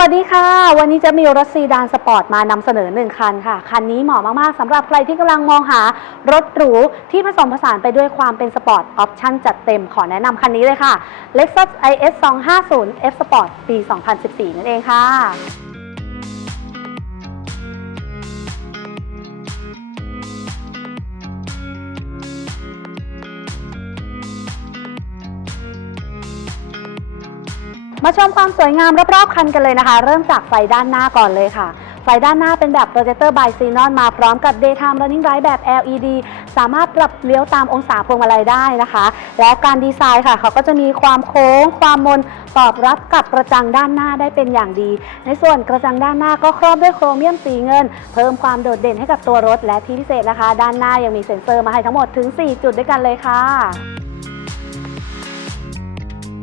วัสดีค่ะ วันนี้จะมีรถซีดานสปอร์ตมานำเสนอหนึ่งคันค่ะ คันนี้เหมาะมากๆสำหรับใครที่กำลังมองหารถหรูที่ผสมผสานไปด้วยความเป็นสปอร์ตออปชั่นจัดเต็มขอแนะนำคันนี้เลยค่ะ Lexus IS 250 F Sport ปี 2014 นั่นเองค่ะ มาชมความสวยงามรอบๆคันกันเลยนะคะ เริ่มจากไฟด้านหน้าก่อนเลยค่ะ ไฟด้านหน้าเป็นแบบ Projector by Xenon มาพร้อมกับ Daytime Running Light แบบ LED สามารถปรับเลี้ยวตามองศาพวงมาลัยได้นะคะ และการดีไซน์ค่ะ เขาก็จะมีความโค้ง ความมนตอบรับกับกระจังด้านหน้าได้เป็นอย่างดี ในส่วนกระจังด้านหน้าก็ครอบด้วยโครเมียมสีเงิน เพิ่มความโดดเด่นให้กับตัวรถและที่พิเศษนะคะ ด้านหน้ายังมีเซ็นเซอร์มาให้ทั้งหมดถึง 4 จุดด้วยกันเลยค่ะ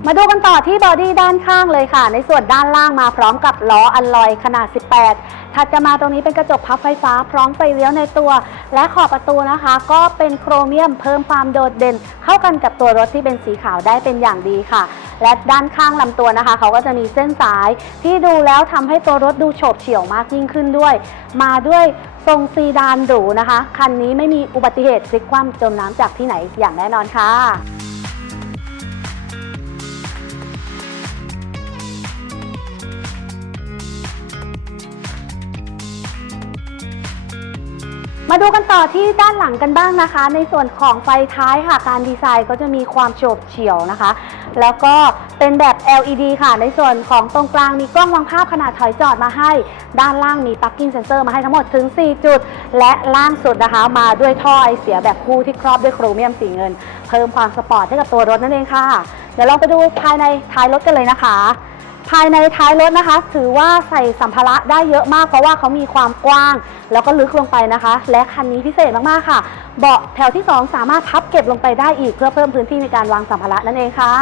มาดูกันต่อที่บอดี้ด้านข้างเลยค่ะ ในส่วนด้านล่างมาพร้อมกับล้ออัลลอยขนาด 18 ถัดจะมาตรงนี้เป็นกระจกพับไฟฟ้าพร้อมไฟเลี้ยวในตัว และขอบประตูนะคะ ก็เป็นโครเมียมเพิ่มความโดดเด่น เข้ากันกับตัวรถที่เป็นสีขาวได้เป็นอย่างดีค่ะ และด้านข้างลำตัวนะคะ เขาก็จะมีเส้นสายที่ดูแล้วทำให้ตัวรถดูโฉบเฉี่ยวมากยิ่งขึ้นด้วย มาด้วยทรงซีดานหรูนะคะ คันนี้ไม่มีอุบัติเหตุพลิกคว่ำจมน้ำจากที่ไหนอย่างแน่นอนค่ะ มาดูกันต่อที่ด้านหลังกันบ้างนะคะ ในส่วนของไฟท้ายค่ะ การดีไซน์ก็จะมีความโฉบเฉี่ยวนะคะ แล้วก็เป็นแบบ LED ค่ะ ในส่วนของตรงกลางมีกล้องวางภาพขนาดถอยจอดมาให้ ด้านล่างมี parking sensor มาให้ทั้งหมดถึง 4 จุด และล่างสุดนะคะ มาด้วยท่อไอเสียแบบคู่ที่ครอบด้วยโครเมียมสีเงิน เพิ่มความสปอร์ตให้กับตัวรถนั่นเองค่ะ เดี๋ยวลองไปดูภายในท้ายรถกันเลยนะคะ ภายในท้ายรถนะคะ ถือว่าใส่สัมภาระได้เยอะมาก เพราะว่าเขามีความกว้าง แล้วก็ลึกลงไปนะคะ และคันนี้พิเศษมากๆค่ะ เบาะแถวที่ 2 สามารถพับเก็บลงไปได้อีกเพื่อเพิ่มพื้นที่ในการวางสัมภาระนั่นเองค่ะ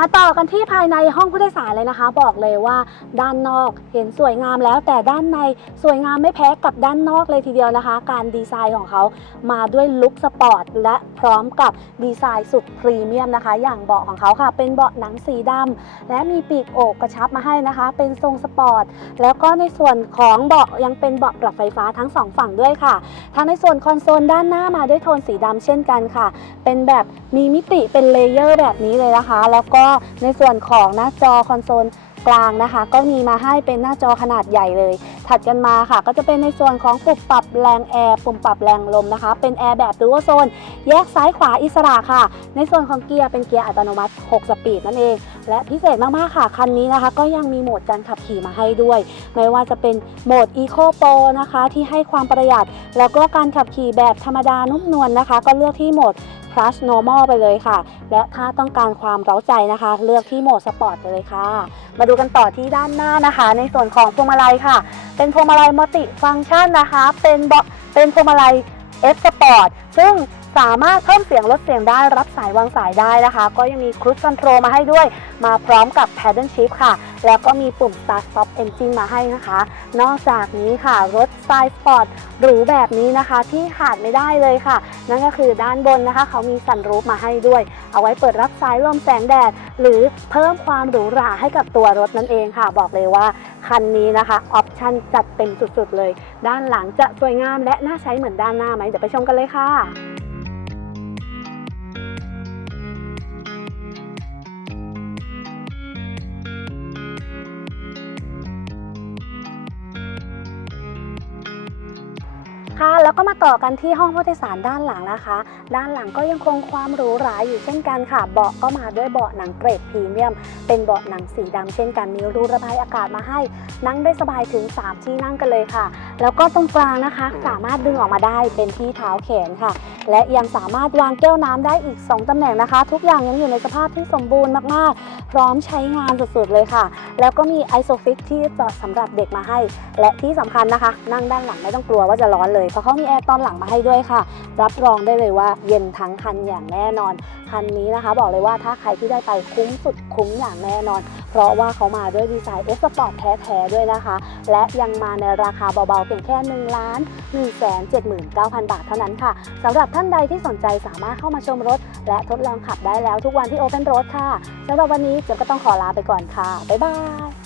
มาต่อกันที่ภายในห้องผู้โดยสารเลยนะคะ บอกเลยว่าด้านนอกเห็นสวยงามแล้ว แต่ด้านในสวยงามไม่แพ้กับด้านนอกเลยทีเดียวนะคะ การดีไซน์ของเขามาด้วยลุคสปอร์ตและพร้อมกับดีไซน์สุดพรีเมียมนะคะ อย่างเบาะของเขาค่ะ เป็นเบาะหนังสีดำและมีปีกโอกกระชับมาให้นะคะ เป็นทรงสปอร์ตแล้วก็ในส่วนของเบาะยังเป็นเบาะปรับไฟฟ้าทั้งสองฝั่งด้วยค่ะทางในส่วนคอนโซลด้านหน้ามาด้วยโทนสีดำเช่นกันค่ะ เป็นแบบมีมิติเป็นเลเยอร์แบบนี้เลยนะคะ แล้วก็ในส่วนของหน้าจอคอนโซลกลางนะคะ ก็มีมาให้เป็นหน้าจอขนาดใหญ่เลย ถัดกันมาค่ะ ก็จะเป็นในส่วนของปุ่มปรับแรงแอร์ปุ่มปรับแรงลมนะคะ เป็นแอร์แบบดูโอโซน แยกซ้ายขวาอิสระค่ะ ในส่วนของเกียร์เป็นเกียร์อัตโนมัติ 6 สปีดนั่นเอง และพิเศษมากๆค่ะ คันนี้นะคะ ก็ยังมีโหมดการขับขี่มาให้ด้วย ไม่ว่าจะเป็นโหมด Eco Pro นะคะ ที่ให้ความประหยัด แล้วก็การขับขี่แบบธรรมดานุ่มนวลนะคะ ก็เลือกที่โหมด Plus Normal ไปเลยค่ะ และถ้าต้องการความเร้าใจนะคะ เลือกที่โหมดสปอร์ตไปเลยค่ะ มาดูกันต่อที่ด้านหน้านะคะ ในส่วนของพวงมาลัยค่ะ เป็นพวงมาลัยมัลติฟังก์ชันนะคะ เป็นเบาะเป็นพวงมาลัย F Sport ซึ่ง สามารถเพิ่มเสียงลดเสียงได้รับสายวางสายได้นะคะ ก็ยังมี Cruise Control มาให้ด้วย มาพร้อมกับ Paddle Shift ค่ะ แล้วก็มีปุ่ม Start Stop Engine มาให้นะคะ นอกจากนี้ค่ะ รถสไตล์สปอร์ตหรูแบบนี้นะคะที่ขาดไม่ได้เลยค่ะ นั่นก็คือด้านบนนะคะ เขามีสันรูปมาให้ด้วย เอาไว้เปิดรับสายลมแสงแดด หรือเพิ่มความหรูหราให้กับตัวรถนั่นเองค่ะ บอกเลยว่าคันนี้นะคะออปชั่นจัดเต็มสุดๆเลย ด้านหลังจะสวยงามและน่าใช้เหมือนด้านหน้าไหมเดี๋ยวไปชมกันเลยค่ะ ค่ะแล้วก็มาต่อกันที่ห้องผู้โดยสารด้านหลังนะคะ ด้านหลังก็ยังคงความหรูหราอยู่เช่นกันค่ะ เบาะก็มาด้วยเบาะหนังเกรดพรีเมียม เป็นเบาะหนังสีดำเช่นกันมีรูระบายอากาศมาให้ นั่งได้สบายถึง 3 ที่นั่งกันเลยค่ะ แล้วก็ตรงกลางนะคะ สามารถดึงออกมาได้เป็นที่เท้าแขนค่ะ และยังสามารถวางแก้วน้ำได้อีก 2ตำแหน่งนะคะ ทุกอย่างยังอยู่ในสภาพที่สมบูรณ์มากๆ พร้อมใช้งานสุดๆเลยค่ะ แล้วก็มีไอโซฟิกที่เจาะสำหรับเด็กมาให้ และที่สำคัญนะคะ นั่งด้านหลังไม่ต้องกลัวว่าจะร้อนเลยเพราะเขามีแอร์ตอนหลังมาให้ด้วยค่ะ รับรองได้เลยว่าเย็นทั้งคันอย่างแน่นอน คันนี้นะคะ บอกเลยว่าถ้าใครที่ได้ไปคุ้มสุดคุ้มอย่างแน่นอน เพราะว่าเขามาด้วยดีไซน์เอสปอร์ตแท้ๆด้วยนะคะ และยังมาในราคาเบาๆเพียงแค่1ล้าน1 7 9 0 0 0 บาทเท่านั้นค่ะสำหรับท่านใดที่สนใจสามารถเข้ามาชมรถ และทดลองขับได้แล้วทุกวันที่ Open Road ค่ะสำหรับวันนี้เจ๊ก็ต้องขอลาไปก่อนค่ะบ๊ายบาย